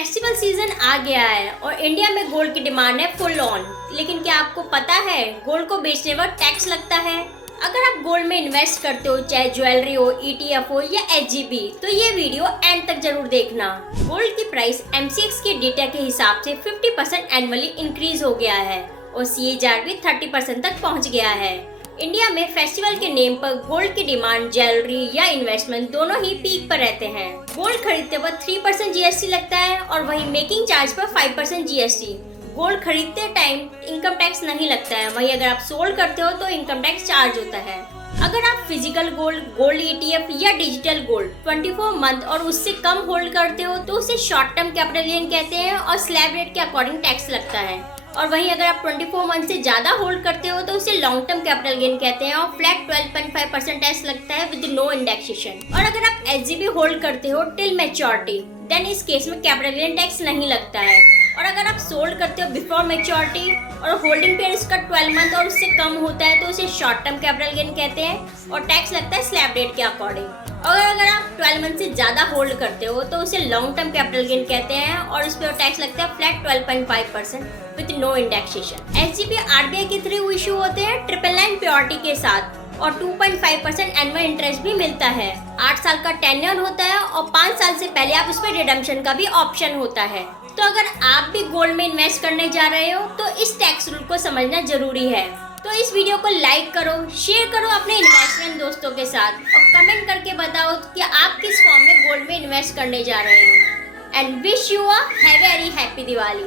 Festival season आ गया है और इंडिया में गोल्ड की डिमांड है फुल ऑन। लेकिन क्या आपको पता है गोल्ड को बेचने पर टैक्स लगता है? अगर आप गोल्ड में इन्वेस्ट करते हो, चाहे ज्वेलरी हो, ईटीएफ हो या एचजीबी, तो ये वीडियो एंड तक जरूर देखना। गोल्ड की प्राइस एमसीएक्स के डेटा के हिसाब से 50% एनुअली इंक्रीज हो गया है और सीएजीआर भी 30% तक पहुंच गया है। इंडिया में फेस्टिवल के नेम पर गोल्ड की डिमांड ज्वेलरी या इन्वेस्टमेंट दोनों ही पीक पर रहते हैं। गोल्ड खरीदते वक्त 3% जीएसटी लगता है और वहीं मेकिंग चार्ज पर 5% जीएसटी। गोल्ड खरीदते टाइम इनकम टैक्स नहीं लगता है, वहीं अगर आप सोल्ड करते हो तो इनकम टैक्स चार्ज होता है। अगर आप फिजिकल गोल्ड, गोल्ड ईटीएफ या डिजिटल गोल्ड 24 मंथ और उससे कम होल्ड करते हो तो उसे शॉर्ट टर्म कैपिटल गेन कहते हैं और स्लैब रेट के अकॉर्डिंग टैक्स लगता है। और वहीं अगर आप 24 मंथ से ज्यादा होल्ड करते हो तो उसे लॉन्ग टर्म कैपिटल गेन कहते हैं और फ्लैट 12.5% टैक्स लगता है विद नो इंडेक्सेशन। और अगर आप एचजीबी होल्ड करते हो टिल मैच्योरिटी, देन इस केस में कैपिटल गेन टैक्स नहीं लगता है। और अगर आप सोल्ड करते हो बिफोर मैच्योरिटी और होल्डिंग पीरियड इसका 12 मंथ और उससे कम होता है तो उसे शॉर्ट टर्म कैपिटल गेन कहते हैं और टैक्स लगता है स्लैब रेट के अकॉर्डिंग। और अगर आप 12 मंथ से ज्यादा होल्ड करते हो तो उसे लॉन्ग टर्म कैपिटल गेन कहते हैं और इस पर टैक्स लगता है flat 12.5% with no indexation. HGB RBI के थ्रू इशू होते हैं 999 प्योरिटी के साथ और 2.5% एनुअल इंटरेस्ट भी मिलता है। 8 साल का टेन्योर होता है और 5 साल से पहले आप उस पर रिडम्पशन का भी ऑप्शन होता है। तो अगर आप भी गोल्ड में इन्वेस्ट करने जा रहे हो तो इस टैक्स रूल को समझना जरूरी है। तो इस वीडियो को लाइक करो, शेयर करो अपने इन्वेस्टमेंट दोस्तों के साथ और कमेंट करके बताओ कि आप किस फॉर्म में गोल्ड में इन्वेस्ट करने जा रहे हो। And wish you a very happy Diwali.